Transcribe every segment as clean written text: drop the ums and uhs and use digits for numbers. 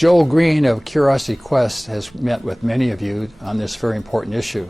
Joel Green of Curiosity Quest has met with many of you on this very important issue.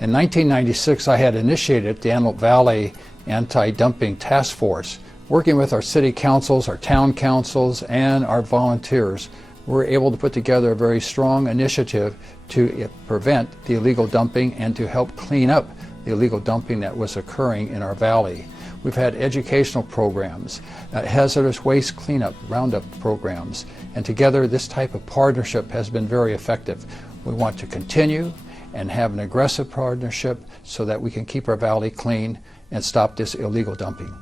In 1996, I had initiated the Antelope Valley Anti-Dumping Task Force. Working with our city councils, our town councils, and our volunteers, we were able to put together a very strong initiative to prevent the illegal dumping and to help clean up the illegal dumping that was occurring in our valley. We've had educational programs, hazardous waste cleanup, roundup programs, and together this type of partnership has been very effective. We want to continue and have an aggressive partnership so that we can keep our valley clean and stop this illegal dumping.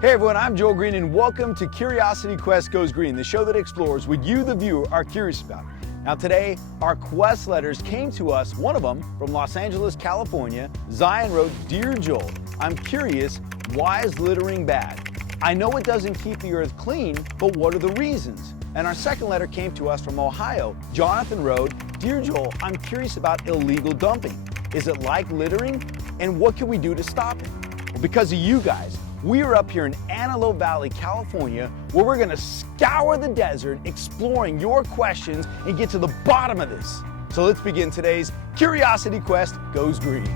Hey everyone, I'm Joel Green and welcome to Curiosity Quest Goes Green, the show that explores what you, the viewer, are curious about. Now today, our quest letters came to us, one of them from Los Angeles, California. Zion wrote, "Dear Joel, I'm curious, why is littering bad? I know it doesn't keep the earth clean, but what are the reasons?" And our second letter came to us from Ohio. Jonathan wrote, "Dear Joel, I'm curious about illegal dumping. Is it like littering? And what can we do to stop it?" Well, because of you guys, we are up here in Antelope Valley, California, where we're gonna scour the desert, exploring your questions and get to the bottom of this. So let's begin today's Curiosity Quest Goes Green.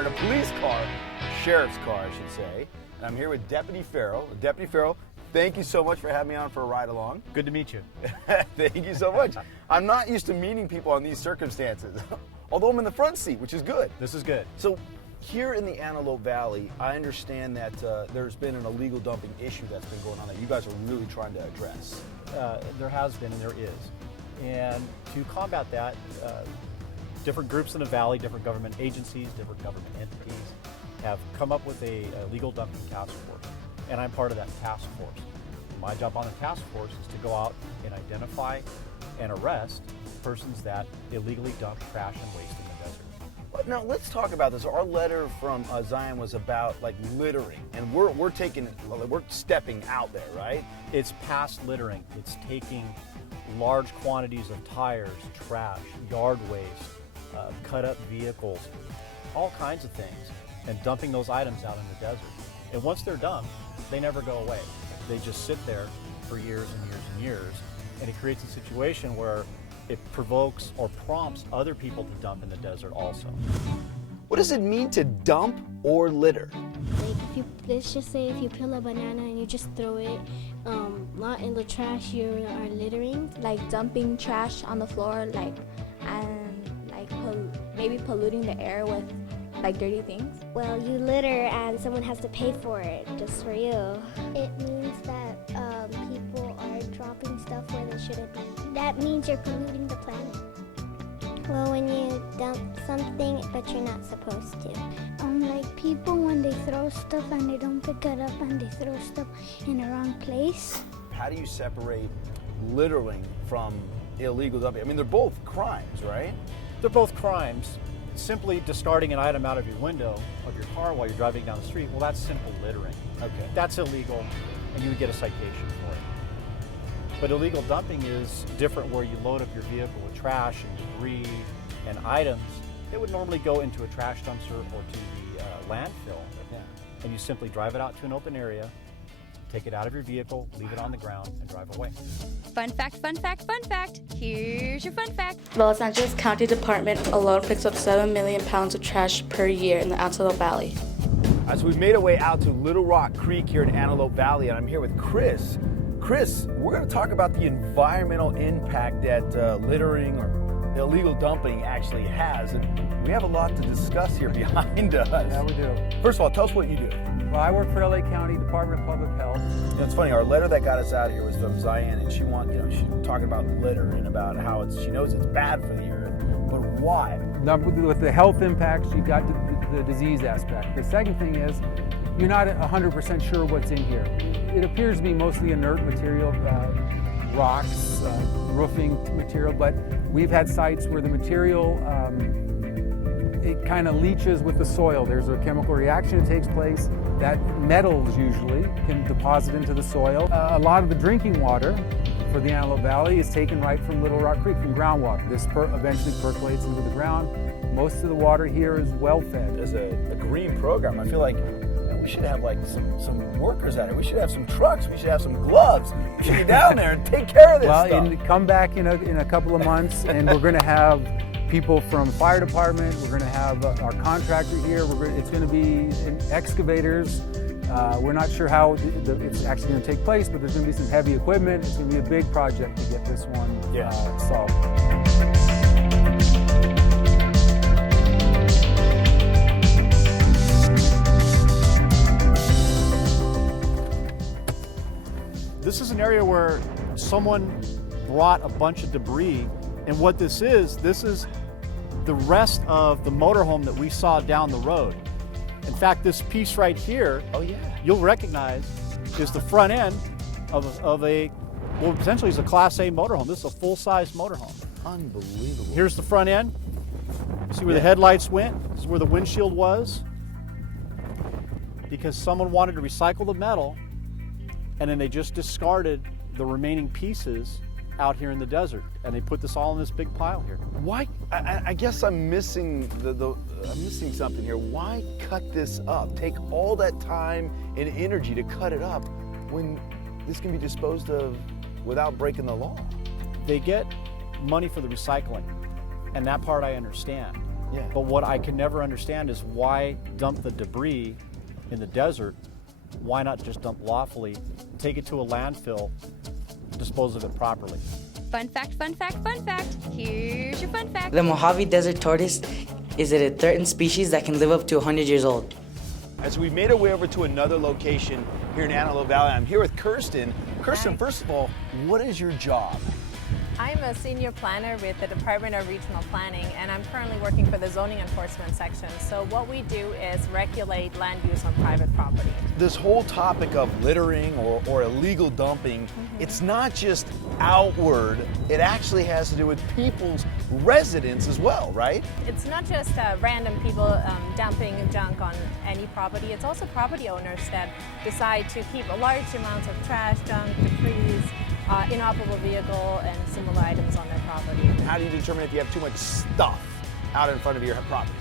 A police car, a sheriff's car, I should say. And I'm here with Deputy Farrell. Deputy Farrell, thank you so much for having me on for a ride along. Good to meet you. Thank you so much. I'm not used to meeting people on these circumstances, although I'm in the front seat, which is good. This is good. So here in the Antelope Valley, I understand that there's been an illegal dumping issue that's been going on that you guys are really trying to address. There has been and there is. And to combat that, different groups in the valley, different government agencies, different government entities have come up with a legal dumping task force, and I'm part of that task force. My job on the task force is to go out and identify and arrest persons that illegally dump trash and waste in the desert. Now let's talk about this. Our letter from Zion was about like littering, and we're stepping out there, right? It's past littering. It's taking large quantities of tires, trash, yard waste, cut up vehicles, all kinds of things, and dumping those items out in the desert. And once they're dumped, they never go away. They just sit there for years and years and years, and it creates a situation where it provokes or prompts other people to dump in the desert also. What does it mean to dump or litter? Like let's just say if you peel a banana and you just throw it not in the trash, you are littering. Like dumping trash on the floor, maybe polluting the air with like dirty things. Well, you litter and someone has to pay for it just for you. It means that people are dropping stuff where they shouldn't be. That means you're polluting the planet. Well, when you dump something but you're not supposed to. Like people when they throw stuff and they don't pick it up and they throw stuff in the wrong place. How do you separate littering from illegal dumping? I mean, they're both crimes, right? They're both crimes. Simply discarding an item out of your window of your car while you're driving down the street, well, that's simple littering. Okay. That's illegal, and you would get a citation for it. But illegal dumping is different, where you load up your vehicle with trash and debris and items that would normally go into a trash dumpster or to the landfill. Yeah. And you simply drive it out to an open area, take it out of your vehicle, leave it on the ground, and drive away. Fun fact, fun fact, fun fact. Here's your fun fact. The Los Angeles County Department alone picks up 7 million pounds of trash per year in the Antelope Valley. As we've made our way out to Little Rock Creek here in Antelope Valley, and I'm here with Chris. Chris, we're going to talk about the environmental impact that littering or illegal dumping actually has, and we have a lot to discuss here behind us. Yeah, we do. First of all, tell us what you do. Well, I work for LA County Department of Public Health. You know, it's funny. Our letter that got us out of here was from Zion, and she's talking about litter and about how she knows it's bad for the earth, but why? With the health impacts, you've got the disease aspect. The second thing is, you're not 100% sure what's in here. It appears to be mostly inert material, rocks, roofing material, but we've had sites where the material, it kind of leaches with the soil. There's a chemical reaction that takes place that metals usually can deposit into the soil. A lot of the drinking water for the Antelope Valley is taken right from Little Rock Creek, from groundwater. This eventually percolates into the ground. Most of the water here is well fed. As a green program, I feel like we should have like some workers out here. We should have some trucks. We should have some gloves. We should be down there and take care of this stuff. Well, come back in a couple of months, and we're going to have people from fire department. We're going to have our contractor here. It's going to be excavators. We're not sure how it's actually going to take place, but there's going to be some heavy equipment. It's going to be a big project to get this one solved. This is an area where someone brought a bunch of debris, and what this is the rest of the motorhome that we saw down the road. In fact, this piece right here, you'll recognize, is the front end of essentially is a Class A motorhome. This is a full-size motorhome. Unbelievable. Here's the front end. See where the headlights went? This is where the windshield was. Because someone wanted to recycle the metal, and then they just discarded the remaining pieces out here in the desert, and they put this all in this big pile here. Why? I guess I'm missing I'm missing something here. Why cut this up? Take all that time and energy to cut it up when this can be disposed of without breaking the law. They get money for the recycling, and that part I understand. Yeah. But what I can never understand is why dump the debris in the desert? Why not just dump lawfully, take it to a landfill, dispose of it properly? Fun fact, fun fact, fun fact. Here's your fun fact. The Mojave Desert tortoise is a threatened species that can live up to 100 years old. As we've made our way over to another location here in Antelope Valley, I'm here with Kirsten. Kirsten, first of all, what is your job? I'm a senior planner with the Department of Regional Planning, and I'm currently working for the zoning enforcement section. So what we do is regulate land use on private property. This whole topic of littering or illegal dumping, it's not just outward, it actually has to do with people's residence as well, right? It's not just random people dumping junk on any property. It's also property owners that decide to keep a large amounts of trash, junk, debris, inoperable vehicle, and similar items on their property. How do you determine if you have too much stuff out in front of your property?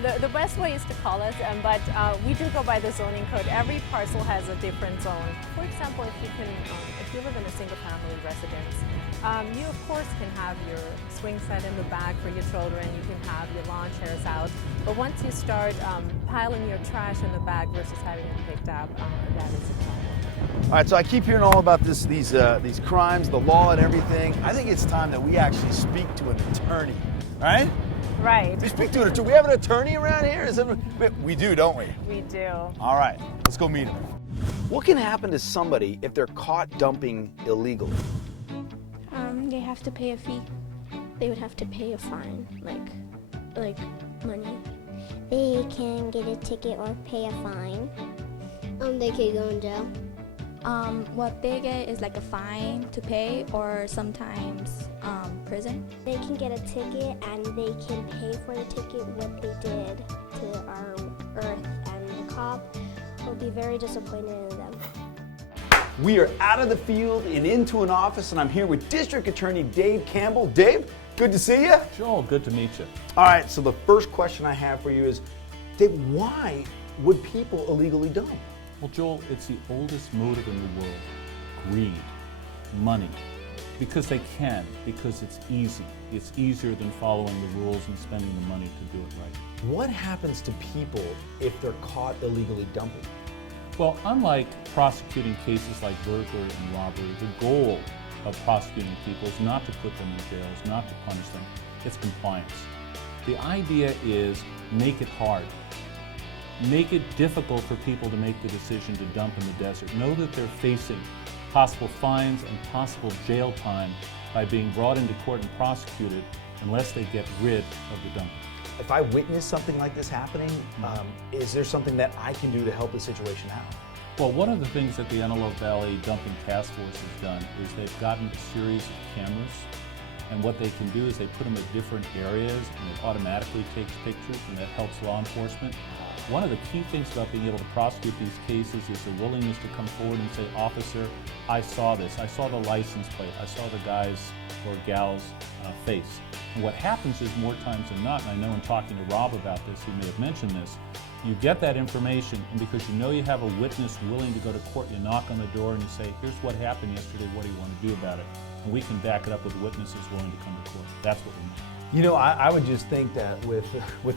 The best way is to call us, but we do go by the zoning code. Every parcel has a different zone. For example, if you live in a single-family residence, you of course can have your swing set in the back for your children. You can have your lawn chairs out. But once you start piling your trash in the back versus having it picked up, that is a problem. All right, so I keep hearing all about these crimes, the law, and everything. I think it's time that we actually speak to an attorney, right? Right. We speak to an attorney. We have an attorney around here? We do, don't we? We do. All right, let's go meet him. What can happen to somebody if they're caught dumping illegally? They have to pay a fee. They would have to pay a fine, like money. They can get a ticket or pay a fine. They could go in jail. What they get is like a fine to pay, or sometimes prison. They can get a ticket and they can pay for the ticket what they did to our earth, and the cop will be very disappointed in them. We are out of the field and into an office, and I'm here with District Attorney Dave Campbell. Dave, good to see you. Joel, good to meet you. All right, so the first question I have for you is, Dave, why would people illegally dump? Well, Joel, it's the oldest motive in the world. Greed, money. Because they can, because it's easy. It's easier than following the rules and spending the money to do it right. What happens to people if they're caught illegally dumping? Well, unlike prosecuting cases like burglary and robbery, the goal of prosecuting people is not to put them in jails, not to punish them. It's compliance. The idea is make it hard. make it difficult for people to make the decision to dump in the desert. Know that they're facing possible fines and possible jail time by being brought into court and prosecuted unless they get rid of the dumping. If I witness something like this happening, is there something that I can do to help the situation out? Well, one of the things that the Antelope Valley Dumping Task Force has done is they've gotten a series of cameras, and what they can do is they put them at different areas and it automatically takes pictures, and that helps law enforcement. One of the key things about being able to prosecute these cases is the willingness to come forward and say, officer, I saw this. I saw the license plate. I saw the guy's or gal's face. And what happens is more times than not, and I know in talking to Rob about this, he may have mentioned this, you get that information, and because you know you have a witness willing to go to court, you knock on the door and you say, here's what happened yesterday, what do you want to do about it? And we can back it up with witnesses willing to come to court. That's what we need. You know, I would just think that with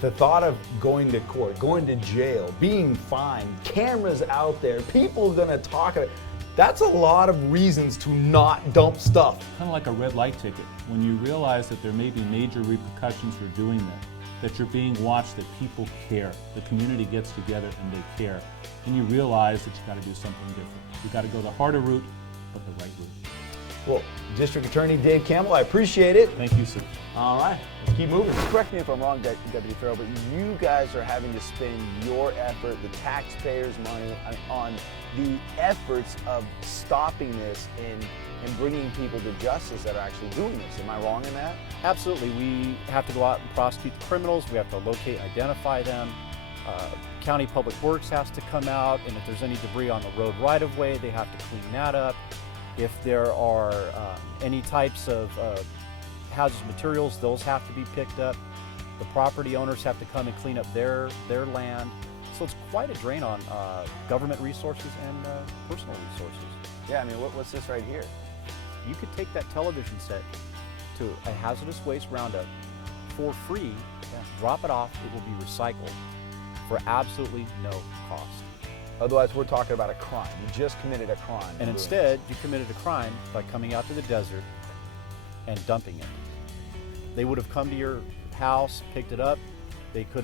the thought of going to court, going to jail, being fined, cameras out there, people gonna talk about it, that's a lot of reasons to not dump stuff. Kind of like a red light ticket. When you realize that there may be major repercussions for doing that you're being watched, that people care, the community gets together and they care, and you realize that you got to do something different. You got to go the harder route, but the right route. Well, District Attorney Dave Campbell, I appreciate it. Thank you, sir. All right, let's keep moving. Correct me if I'm wrong, Deputy Farrell, but you guys are having to spend your effort, the taxpayers' money, on the efforts of stopping this and bringing people to justice that are actually doing this. Am I wrong in that? Absolutely. We have to go out and prosecute the criminals. We have to locate, identify them. County Public Works has to come out, and if there's any debris on the road right-of-way, they have to clean that up. If there are any types of hazardous materials, those have to be picked up. The property owners have to come and clean up their land. So it's quite a drain on government resources and personal resources. Yeah, I mean, what's this right here? You could take that television set to a hazardous waste roundup for free, drop it off, it will be recycled for absolutely no cost. Otherwise, we're talking about a crime. You just committed a crime. And instead, you committed a crime by coming out to the desert and dumping it. They would have come to your house, picked it up. You could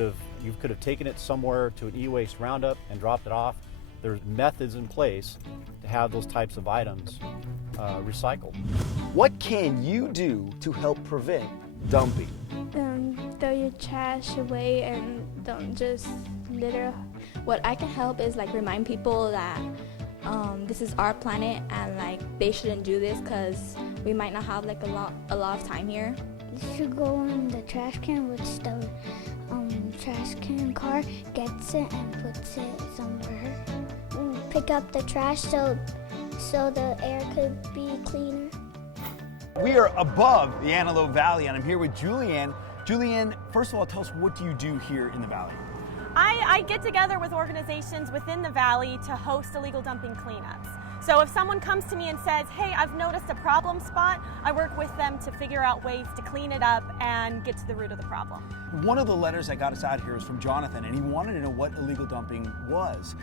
have taken it somewhere to an e-waste roundup and dropped it off. There's methods in place to have those types of items recycled. What can you do to help prevent dumping? Throw your trash away and don't just litter. What I can help is like remind people that this is our planet and like they shouldn't do this because we might not have like a lot of time here. You should go in the trash can, which the trash can car gets it and puts it somewhere. Pick up the trash so the air could be cleaner. We are above the Antelope Valley, and I'm here with Julianne. Julianne, first of all, tell us, what do you do here in the valley? I get together with organizations within the valley to host illegal dumping cleanups. So if someone comes to me and says, hey, I've noticed a problem spot, I work with them to figure out ways to clean it up and get to the root of the problem. One of the letters that got us out here was from Jonathan, and he wanted to know what illegal dumping was.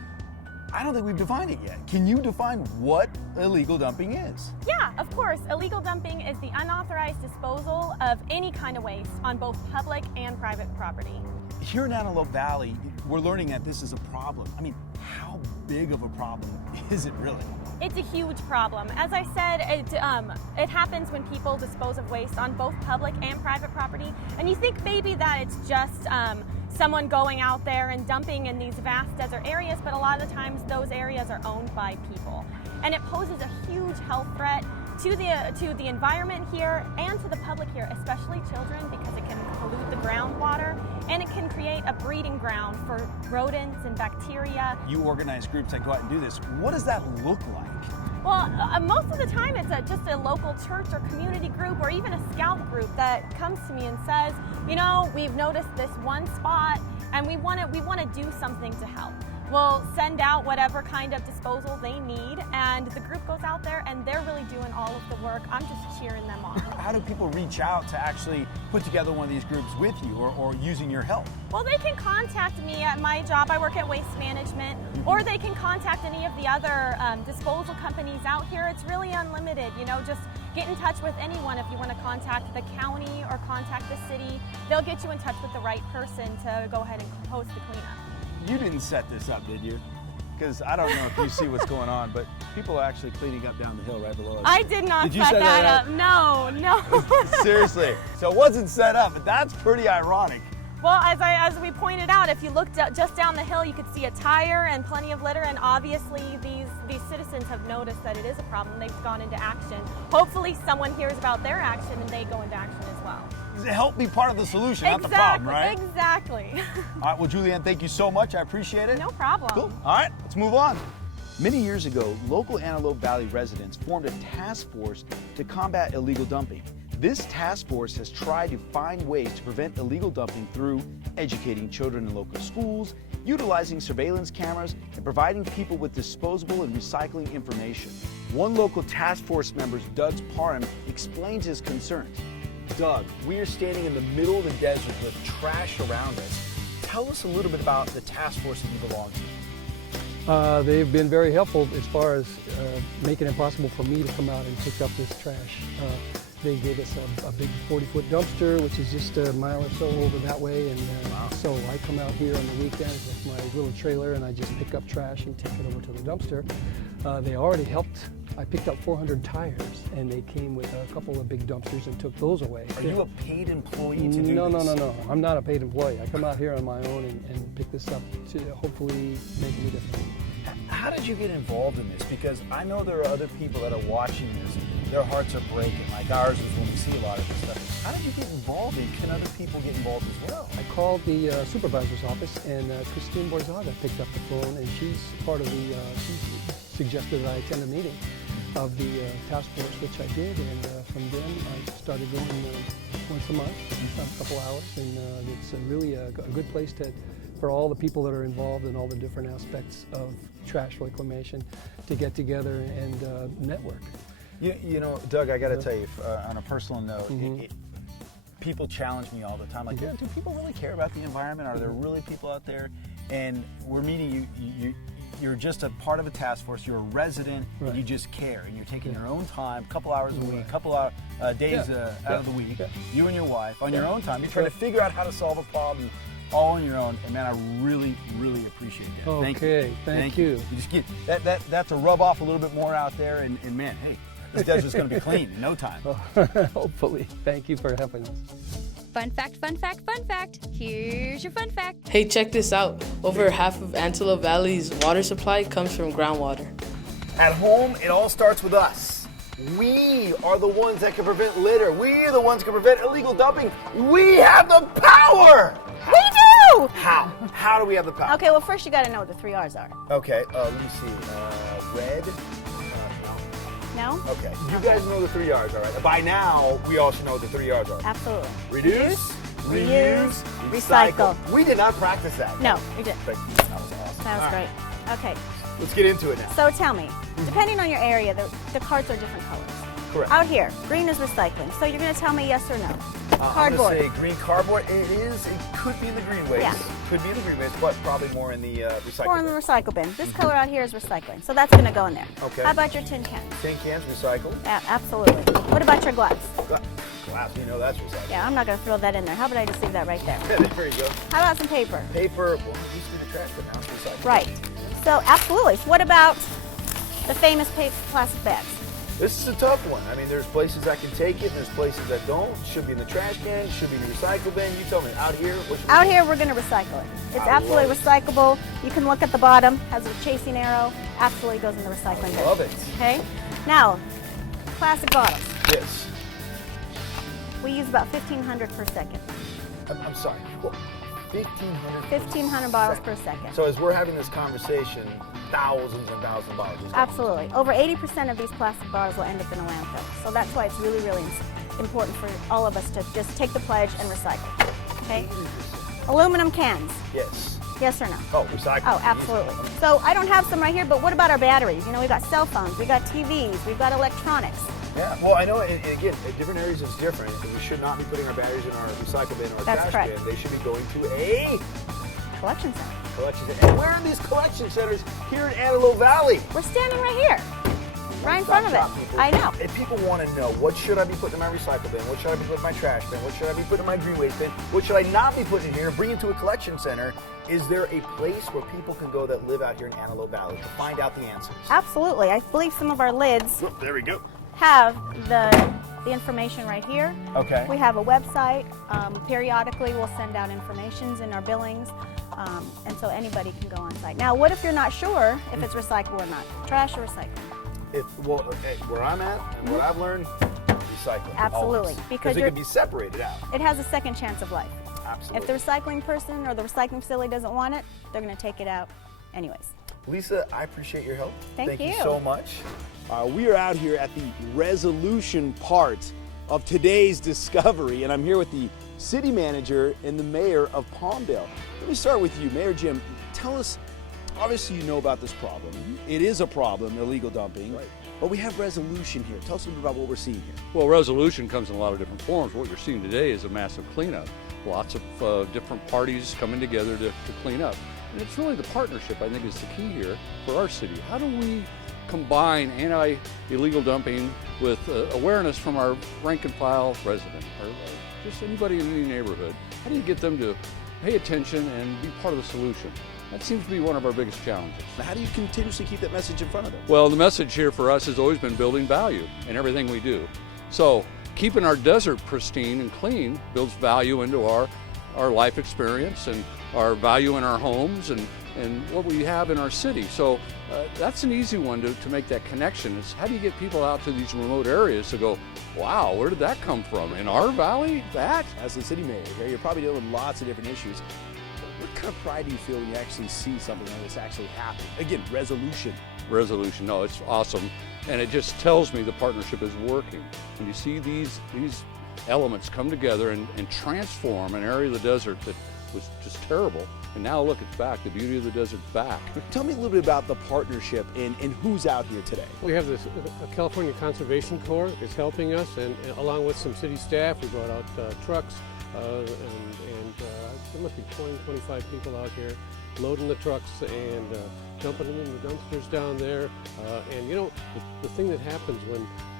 I don't think we've defined it yet. Can you define what illegal dumping is? Yeah, of course. Illegal dumping is the unauthorized disposal of any kind of waste on both public and private property. Here in Antelope Valley, we're learning that this is a problem. I mean, how big of a problem is it really? It's a huge problem. As I said, it happens when people dispose of waste on both public and private property. And you think maybe that it's just someone going out there and dumping in these vast desert areas, but a lot of the times those areas are owned by people. And it poses a huge health threat to the environment here and to the public here, especially children, because it can pollute the groundwater and it can create a breeding ground for rodents and bacteria. You organize groups that go out and do this. What does that look like? Well, most of the time it's just a local church or community group or even a scout group that comes to me and says, you know, we've noticed this one spot and we want to do something to help. We'll send out whatever kind of disposal they need, and the group goes out there and they're really doing all of the work. I'm just cheering them on. How do people reach out to actually put together one of these groups with you or using your help? Well, they can contact me at my job. I work at Waste Management, or they can contact any of the other disposal companies out here. It's really unlimited. You know, just get in touch with anyone if you want to contact the county or contact the city. They'll get you in touch with the right person to go ahead and host the cleanup. You didn't set this up, did you? Because I don't know if you see what's going on, but people are actually cleaning up down the hill right below us. I did not Did you set set that that up. No, no. Seriously. So it wasn't set up, but that's pretty ironic. Well, as we pointed out, if you look just down the hill, you could see a tire and plenty of litter, and obviously these citizens have noticed that it is a problem. They've gone into action. Hopefully someone hears about their action and they go into action as well. Help be part of the solution, not the problem, right? Exactly. All right, well, Julianne, thank you so much. I appreciate it. No problem. Cool. All right, let's move on. Many years ago, local Antelope Valley residents formed a task force to combat illegal dumping. This task force has tried to find ways to prevent illegal dumping through educating children in local schools, utilizing surveillance cameras, and providing people with disposable and recycling information. One local task force member, Doug Parham, explains his concerns. Doug, we are standing in the middle of the desert with trash around us. Tell us a little bit about the task force that you belong to. They've been very helpful as far as making it possible for me to come out and pick up this trash. They gave us a big 40-foot dumpster, which is just a mile or so over that way, and so I come out here on the weekends with my little trailer and I just pick up trash and take it over to the dumpster. They already helped. I picked up 400 tires, and they came with a couple of big dumpsters and took those away. Are you a paid employee to do this? No. I'm not a paid employee. I come out here on my own and pick this up to hopefully make a difference. How did you get involved in this? Because I know there are other people that are watching this. Their hearts are breaking, like ours is when we see a lot of this stuff. How did you get involved, and can other people get involved as well? I called the supervisor's office, and Christine Borzaga picked up the phone, and she's part of the, she suggested that I attend a meeting of the task force, which I did, and from then I started going once a month, a couple hours, and it's really a good place for all the people that are involved in all the different aspects of trash reclamation to get together and network. You know, Doug, I got to tell you, on a personal note, people challenge me all the time. Like, do people really care about the environment? Are there really people out there? And we're meeting you. You're just a part of a task force. You're a resident, and you just care, and you're taking your own time, a couple hours a week, a couple of days out of the week. You and your wife on your own time. You're trying to figure out how to solve a problem all on your own, and man, I really, really appreciate that. Okay, thank you. You just get that to rub off a little bit more out there, and man, hey, this desert's going to be clean in no time. Hopefully. Thank you for having us. Fun fact, fun fact, fun fact. Here's your fun fact. Hey, check this out. Over half of Antelope Valley's water supply comes from groundwater. At home, it all starts with us. We are the ones that can prevent litter. We are the ones that can prevent illegal dumping. We have the power! We do! How? How do we have the power? Okay, well, first you got to know what the 3 R's are. Okay, let me see. Red. No? Okay. You guys know the 3 R's, all right? By now, we all should know what the 3 R's are. Absolutely. Reduce, reuse, recycle. We did not practice that. No, we didn't. That was awesome. That was great. Okay. Let's get into it now. So tell me, depending on your area, the carts are different colors. Correct. Out here, green is recycling. So you're going to tell me yes or no? Cardboard. I'm going to say green cardboard. It could be in the green waste. Yeah. Could be in the green waste, but probably more in the recycle Or in bin. the recycle bin. This color out here is recycling. So that's going to go in there. Okay. How about your tin cans? Tin cans, recycled. Yeah, absolutely. What about your glass? Glass, you know that's recycled. Yeah, I'm not going to throw that in there. How about I just leave that right there? There you go. How about some paper? Paper, well, it used to be the trash, but now it's recycled. Right. So absolutely. So what about the famous plastic bags? This is a tough one. I mean, there's places that can take it, and there's places that don't. Should be in the trash can, should be in the recycle bin. You tell me, out here, out here, we're going to recycle it. It's absolutely recyclable. You can look at the bottom, has a chasing arrow. Absolutely goes in the recycling bin. Love it. Okay. Now, plastic bottles. Yes. We use about 1,500 per second. I'm sorry. 1,500. 1,500 bottles per second. So as we're having this conversation, thousands and thousands of bottles. Absolutely. Over 80% of these plastic bottles will end up in a landfill. So that's why it's really, really important for all of us to just take the pledge and recycle. Okay? Aluminum cans. Yes. Yes or no? Oh, recycle. Oh, absolutely. So I don't have some right here, but what about our batteries? You know, we've got cell phones, we've got TVs, we've got electronics. Yeah, well, I know, and again, in different areas it's different. We should not be putting our batteries in our recycle bin or trash bin. They should be going to a collection center. And where are these collection centers here in Antelope Valley? We're standing right here. right in front of Stop it. people. I know. If people want to know, what should I be putting in my recycle bin? What should I be putting in my trash bin? What should I be putting in my green waste bin? What should I not be putting in here? Bring it to a collection center. Is there a place where people can go that live out here in Antelope Valley to find out the answers? Absolutely. I believe some of our lids Whoop, there we go. have the information right here. Okay. We have a website. Periodically, we'll send out informations in our billings, and so anybody can go on site. Now, what if you're not sure if it's recyclable or not? Trash or recycling? Where I'm at and what I've learned, recycling. Absolutely, Always. because it can be separated out. It has a second chance of life. Absolutely. If the recycling person or the recycling facility doesn't want it, they're going to take it out anyways. Lisa, I appreciate your help. Thank you. Thank you so much. We are out here at the resolution part of today's discovery, and I'm here with the city manager and the mayor of Palmdale. Let me start with you, Mayor Jim. Tell us, obviously you know about this problem. It is a problem, illegal dumping, but we have resolution here. Tell us a little bit about what we're seeing here. Well, resolution comes in a lot of different forms. What you're seeing today is a massive cleanup. Lots of different parties coming together to clean up. And it's really the partnership, I think, is the key here for our city. How do we combine anti-illegal dumping with awareness from our rank and file resident, or just anybody in any neighborhood? How do you get them to pay attention and be part of the solution? That seems to be one of our biggest challenges. How do you continuously keep that message in front of them? Well, the message here for us has always been building value in everything we do. So keeping our desert pristine and clean builds value into our life experience and our value in our homes and what we have in our city. So that's an easy one to make that connection. It's how do you get people out to these remote areas to go, wow, where did that come from? In our valley, that? As the city mayor here, you're probably dealing with lots of different issues. What kind of pride do you feel when you actually see something like this actually happen? Again, resolution. Resolution, no, it's awesome. And it just tells me the partnership is working. When you see these elements come together and transform an area of the desert that was just terrible, and now look, it's back. The beauty of the desert's back. Tell me a little bit about the partnership and who's out here today. We have this California Conservation Corps is helping us, and along with some city staff, we brought out trucks, and there must be 20, 25 people out here loading the trucks and dumping them in the dumpsters down there. And you know, the thing that happens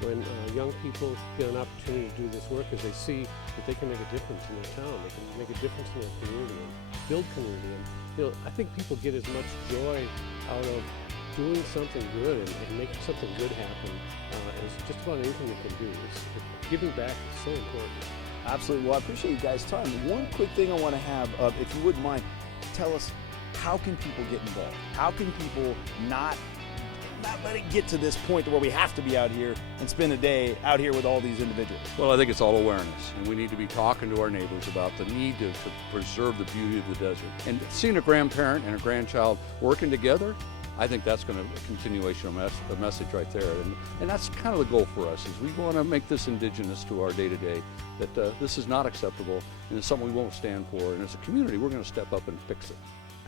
when young people get an opportunity to do this work is they see that they can make a difference in their town, they can make a difference in their community, and build community. And you know, I think people get as much joy out of doing something good and making something good happen as just about anything you can do. Giving back is so important. Absolutely. Well, I appreciate you guys' time. One quick thing I want to have, if you wouldn't mind, tell us, how can people get involved? How can people not let it get to this point where we have to be out here and spend a day out here with all these individuals? Well, I think it's all awareness, and we need to be talking to our neighbors about the need to preserve the beauty of the desert. And seeing a grandparent and a grandchild working together, I think that's going to be a continuation of a message right there. And that's kind of the goal for us, is we want to make this indigenous to our day-to-day, that this is not acceptable and it's something we won't stand for. And as a community, we're going to step up and fix it.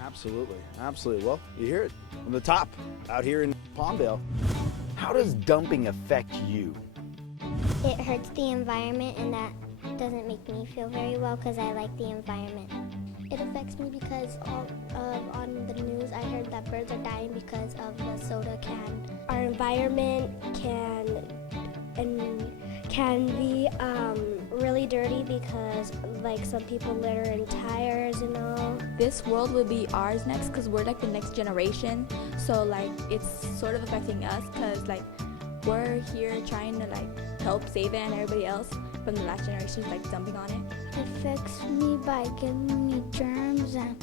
Absolutely, absolutely. Well, you hear it from the top out here in Palmdale. How does dumping affect you? It hurts the environment, and that doesn't make me feel very well because I like the environment. It affects me because on the news I heard that birds are dying because of the soda can. Our environment can be really dirty because like some people litter in tires and all. This world will be ours next because we're like the next generation. So like it's sort of affecting us because like we're here trying to like help save it, and everybody else from the last generation is like dumping on it. It affects me by giving me germs and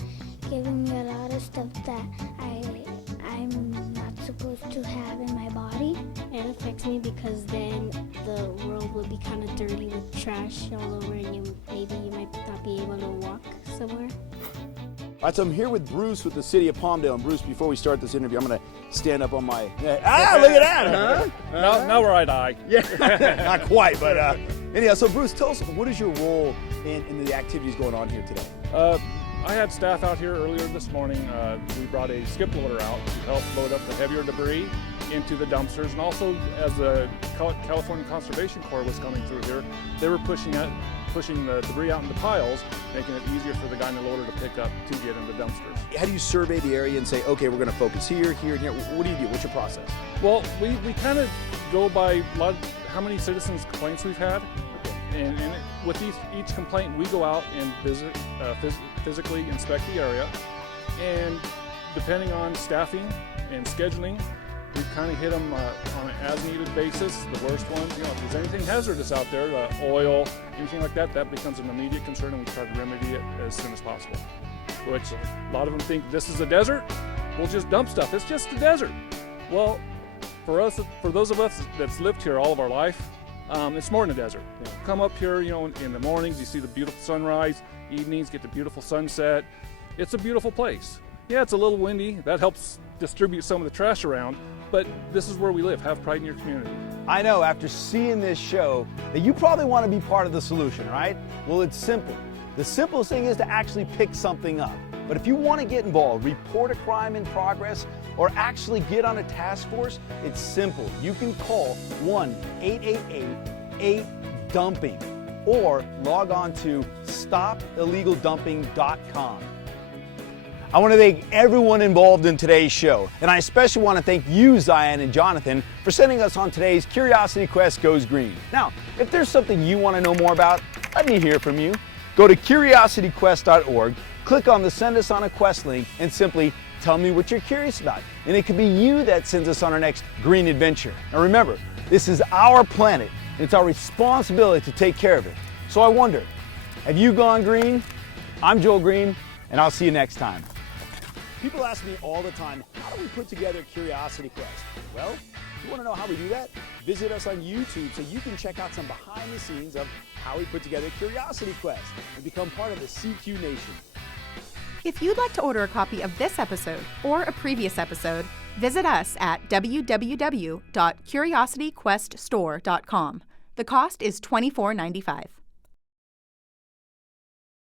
giving me a lot of stuff that I'm not supposed to have in my body. It affects me because then the world will be kind of dirty with trash all over, and maybe you might not be able to walk somewhere. All right, so I'm here with Bruce with the city of Palmdale. And Bruce, before we start this interview, I'm going to stand up on my... look at that, huh? Now where I die. Yeah, not quite, but anyhow, so Bruce, tell us, what is your role in the activities going on here today? I had staff out here earlier this morning. We brought a skip loader out to help load up the heavier debris into the dumpsters, and also as the California Conservation Corps was coming through here, they were pushing pushing the debris out into piles, making it easier for the guy in the loader to pick up to get in the dumpsters. How do you survey the area and say, okay, we're going to focus here, here, and here? What do you do? What's your process? Well, we kind of go by how many citizens' complaints we've had. And with each complaint, we go out and visit, physically inspect the area. And depending on staffing and scheduling, we kind of hit them on an as-needed basis. The worst ones, if there's anything hazardous out there, oil, anything like that, that becomes an immediate concern, and we try to remedy it as soon as possible. Which a lot of them think this is a desert, we'll just dump stuff. It's just a desert. Well, for those of us that's lived here all of our life, it's more than a desert. Come up here, in the mornings, you see the beautiful sunrise, evenings, get the beautiful sunset. It's a beautiful place. Yeah, it's a little windy. That helps distribute some of the trash around, but this is where we live. Have pride in your community. I know after seeing this show that you probably want to be part of the solution, right? Well, it's simple. The simplest thing is to actually pick something up. But if you want to get involved, report a crime in progress, or actually get on a task force, it's simple. You can call 1-888-8-DUMPING or log on to stopillegaldumping.com. I want to thank everyone involved in today's show, and I especially want to thank you, Zion and Jonathan, for sending us on today's Curiosity Quest Goes Green. Now, if there's something you want to know more about, let me hear from you. Go to curiosityquest.org, click on the Send Us on a Quest link, and simply tell me what you're curious about. And it could be you that sends us on our next green adventure. Now remember, this is our planet, and it's our responsibility to take care of it. So I wonder, have you gone green? I'm Joel Green, and I'll see you next time. People ask me all the time, how do we put together Curiosity Quest? Well, if you want to know how we do that, visit us on YouTube so you can check out some behind the scenes of how we put together Curiosity Quest and become part of the CQ Nation. If you'd like to order a copy of this episode or a previous episode, visit us at www.curiosityqueststore.com. The cost is $24.95.